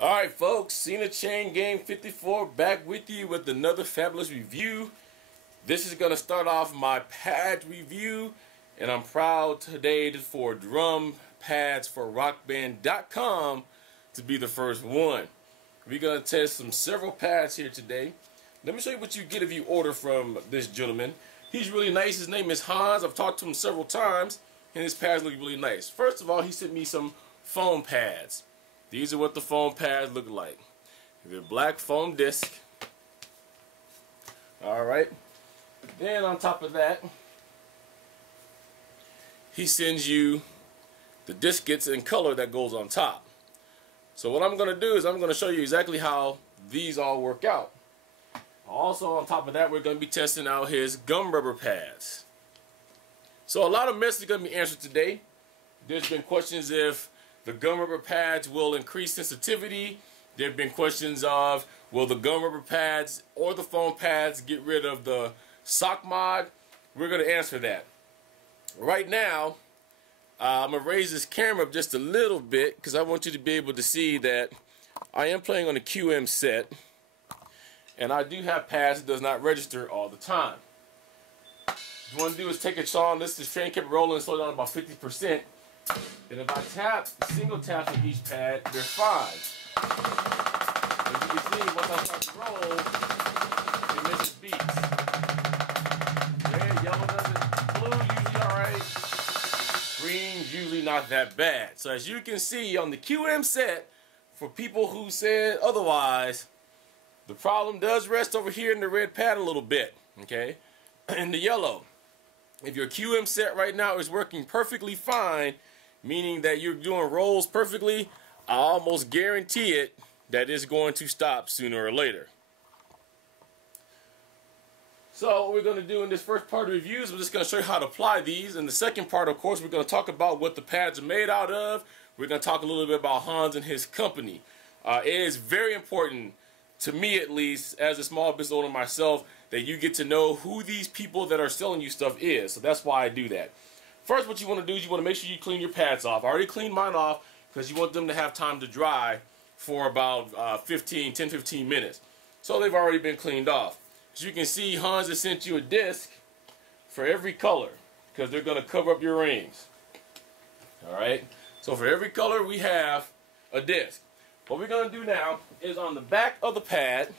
Alright folks, Cena Chain Game 54 back with you with another fabulous review. This is going to start off my pad review, and I'm proud today for Drumpads4rockband.com to be the first one. We're going to test several pads here today. Let me show you what you get if you order from this gentleman. He's really nice. His name is Hans. I've talked to him several times, and his pads look really nice. First of all, he sent me some foam pads. These are what the foam pads look like. They're black foam disc. Alright. Then on top of that, he sends you the diskettes in color that goes on top. So what I'm going to do is I'm going to show you exactly how these all work out. Also on top of that, we're going to be testing out his gum rubber pads. So a lot of mess is going to be answered today. There's been questions if the gum rubber pads will increase sensitivity. There have been questions of, will the gum rubber pads or the foam pads get rid of the sock mod? We're going to answer that. Right now, I'm going to raise this camera up just a little bit because I want you to be able to see that I am playing on a QM set. And I do have pads that does not register all the time. What you want to do is take a song, this train kept rolling and slow down about 50%. And if I tap, single tap on each pad, they're fine. As you can see, once I start to roll, it misses beats. Red, yellow doesn't, blue usually alright. Green's usually not that bad. So as you can see on the QM set, for people who said otherwise, the problem does rest over here in the red pad a little bit, okay? In the yellow. If your QM set right now is working perfectly fine, meaning that you're doing rolls perfectly, I almost guarantee it that it's going to stop sooner or later. So what we're going to do in this first part of the review is we're just going to show you how to apply these. In the second part, of course, we're going to talk about what the pads are made out of. We're going to talk a little bit about Hans and his company. It is very important, to me at least, as a small business owner myself, that you get to know who these people that are selling you stuff is. So that's why I do that. First, what you want to do is you want to make sure you clean your pads off. I already cleaned mine off because you want them to have time to dry for about 10-15 minutes. So they've already been cleaned off. As you can see, Hans has sent you a disc for every color because they're going to cover up your rings. Alright, so for every color we have a disc. What we're going to do now is on the back of the pad,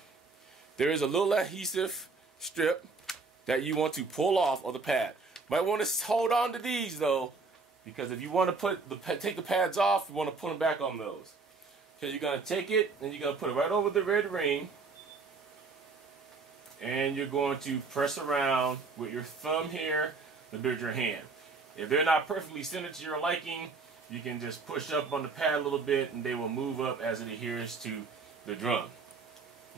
there is a little adhesive strip that you want to pull off of the pad. Might want to hold on to these though, because if you want to take the pads off, you want to put them back on those. Okay, you're going to take it and you're going to put it right over the red ring, and you're going to press around with your thumb here to build your hand. If they're not perfectly centered to your liking, you can just push up on the pad a little bit and they will move up as it adheres to the drum.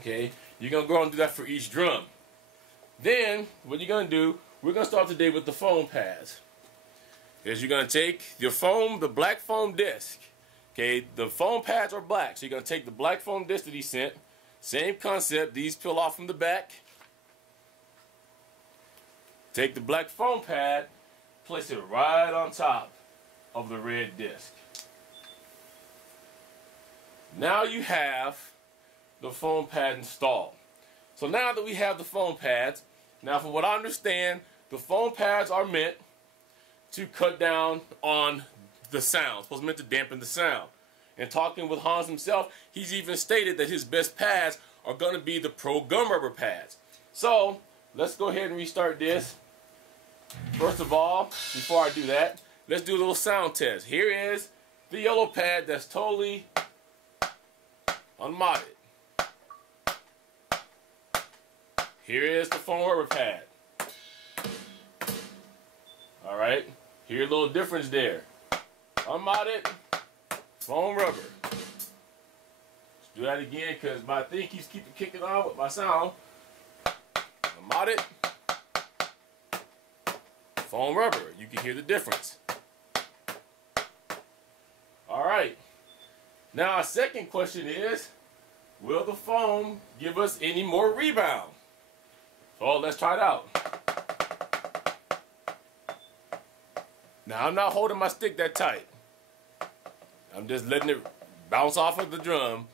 Okay, you're going to go and do that for each drum. Then, what you're going to do, we're going to start today with the foam pads. Because you're going to take your foam, the black foam disc. Okay, the foam pads are black. So you're going to take the black foam disc that he sent. Same concept. These peel off from the back. Take the black foam pad, place it right on top of the red disc. Now you have the foam pad installed. So now that we have the foam pads, now from what I understand, the foam pads are meant to cut down on the sound. It's meant to dampen the sound. And talking with Hans himself, he's even stated that his best pads are going to be the Pro Gum Rubber pads. So, let's go ahead and restart this. First of all, before I do that, let's do a little sound test. Here is the yellow pad that's totally unmodded. Here is the foam rubber pad. Alright, here's a little difference there. Unmodded, foam rubber. Let's do that again because my thing keeps kicking on with my sound. Unmodded, foam rubber. You can hear the difference. Alright, now our second question is, will the foam give us any more rebound? So let's try it out. Now I'm not holding my stick that tight. I'm just letting it bounce off of the drum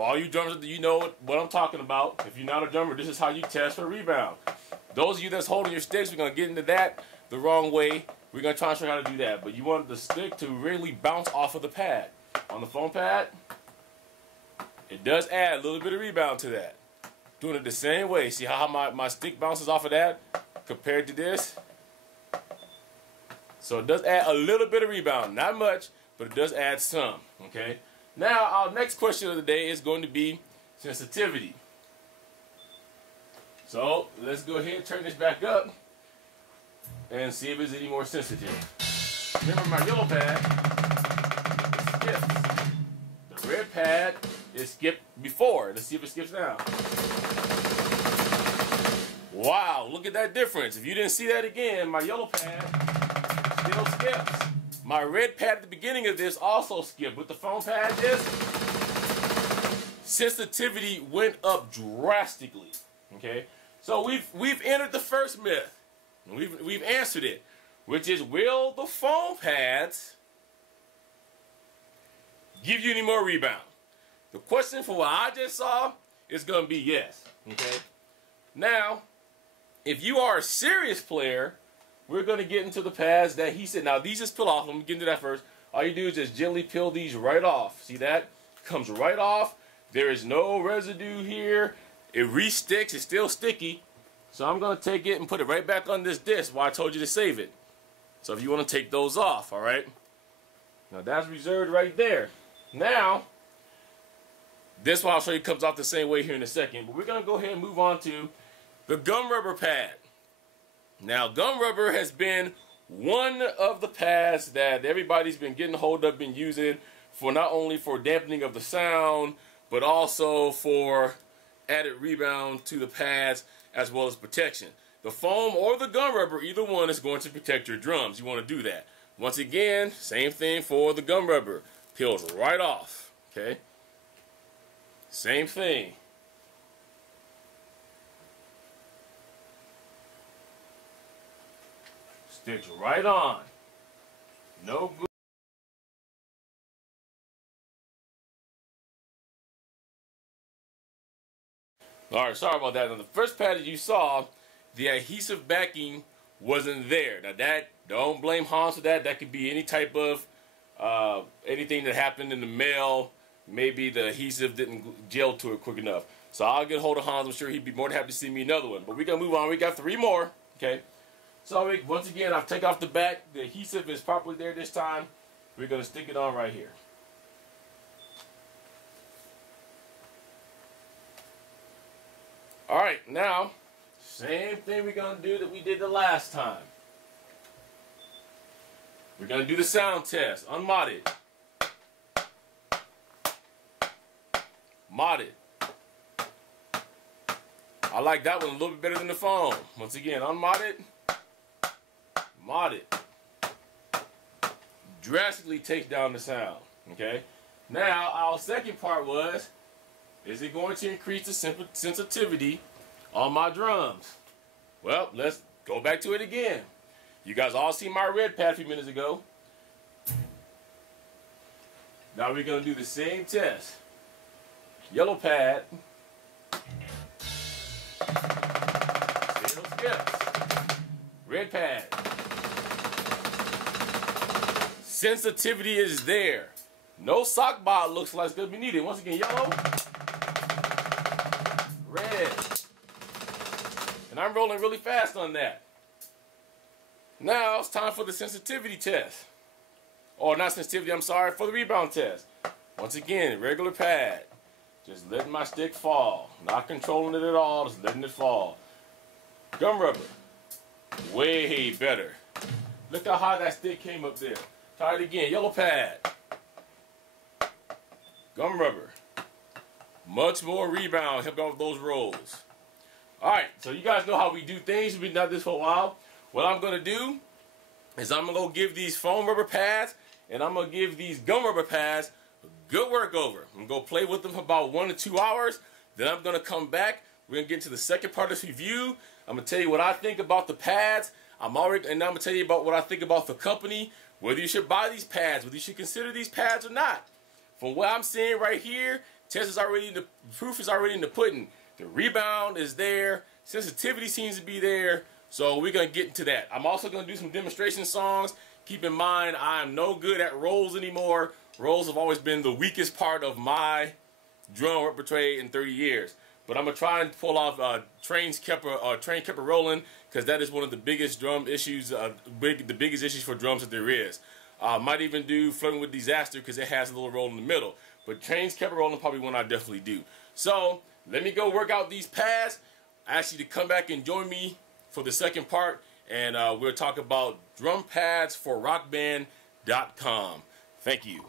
For all you drummers, you know what I'm talking about. If you're not a drummer, this is how you test for rebound. Those of you that's holding your sticks, we're going to get into that the wrong way. We're going to try and show you how to do that. But you want the stick to really bounce off of the pad. On the foam pad, it does add a little bit of rebound to that. Doing it the same way. See how my stick bounces off of that compared to this? So it does add a little bit of rebound. Not much, but it does add some. Okay? Now, our next question of the day is going to be sensitivity. So, let's go ahead and turn this back up and see if it's any more sensitive. Remember my yellow pad skips. The red pad is skipped before. Let's see if it skips now. Wow, look at that difference. If you didn't see that again, my yellow pad still skips. My red pad at the beginning of this also skipped. With the foam pad, this sensitivity went up drastically. Okay, so we've entered the first myth. We've answered it, which is, will the foam pads give you any more rebound? The question for what I just saw is going to be yes. Okay. Now, if you are a serious player, we're going to get into the pads that he said. Now, these just peel off. Let me get into that first. All you do is just gently peel these right off. See that? Comes right off. There is no residue here. It re-sticks. It's still sticky. So I'm going to take it and put it right back on this disc while I told you to save it. So if you want to take those off, all right? Now, that's reserved right there. Now, this one I'll show you comes off the same way here in a second. But we're going to go ahead and move on to the gum rubber pad. Now, gum rubber has been one of the pads that everybody's been getting hold of, been using for not only for dampening of the sound, but also for added rebound to the pads as well as protection. The foam or the gum rubber, either one is going to protect your drums. You want to do that. Once again, same thing for the gum rubber. Peels right off. Okay? Same thing. Sticks right on. No good. Alright, sorry about that. On the first pad that you saw, the adhesive backing wasn't there. Now that, don't blame Hans for that. That could be any type of, anything that happened in the mail. Maybe the adhesive didn't gel to it quick enough. So I'll get hold of Hans. I'm sure he'd be more than happy to see me another one. But we're going to move on. We got 3 more. Okay. So once again, I'll take off the back. The adhesive is properly there this time. We're going to stick it on right here. Alright, now, same thing we're going to do that we did the last time. We're going to do the sound test. Unmodded. Modded. I like that one a little bit better than the foam. Once again, unmodded. Modded. Drastically takes down the sound. Okay? Now, our second part was, is it going to increase the sensitivity on my drums? Well, let's go back to it again. You guys all seen my red pad a few minutes ago. Now we're going to do the same test. Yellow pad. Still skips. Red pad. Sensitivity is there. No sock bar looks like it's going to be needed. Once again, yellow. Red. And I'm rolling really fast on that. Now it's time for the sensitivity test. Or not sensitivity, I'm sorry, for the rebound test. Once again, regular pad. Just letting my stick fall. Not controlling it at all, just letting it fall. Gum rubber. Way better. Look how high that stick came up there. Try it again. Yellow pad. Gum rubber. Much more rebound. Help out with those rolls. Alright, so you guys know how we do things. We've been doing this for a while. What I'm going to do is I'm going to go give these foam rubber pads and I'm going to give these gum rubber pads a good workover. I'm going to go play with them for about 1 to 2 hours. Then I'm going to come back. We're going to get into the second part of this review. I'm going to tell you what I think about the pads. And I'm going to tell you about what I think about the company, whether you should buy these pads, whether you should consider these pads or not. from what I'm seeing right here, the proof is already in the pudding. The rebound is there. Sensitivity seems to be there. So we're going to get into that. I'm also going to do some demonstration songs. Keep in mind, I'm no good at rolls anymore. Rolls have always been the weakest part of my drum repertoire in 30 years. But I'm going to try and pull off train kept rolling, because that is one of the biggest drum issues, the biggest issues for drums that there is. Might even do Flirting with Disaster, because it has a little roll in the middle. But trains kept rolling, probably one I definitely do. So let me go work out these pads. I ask you to come back and join me for the second part, and we'll talk about Drumpads4rockband.com. Thank you.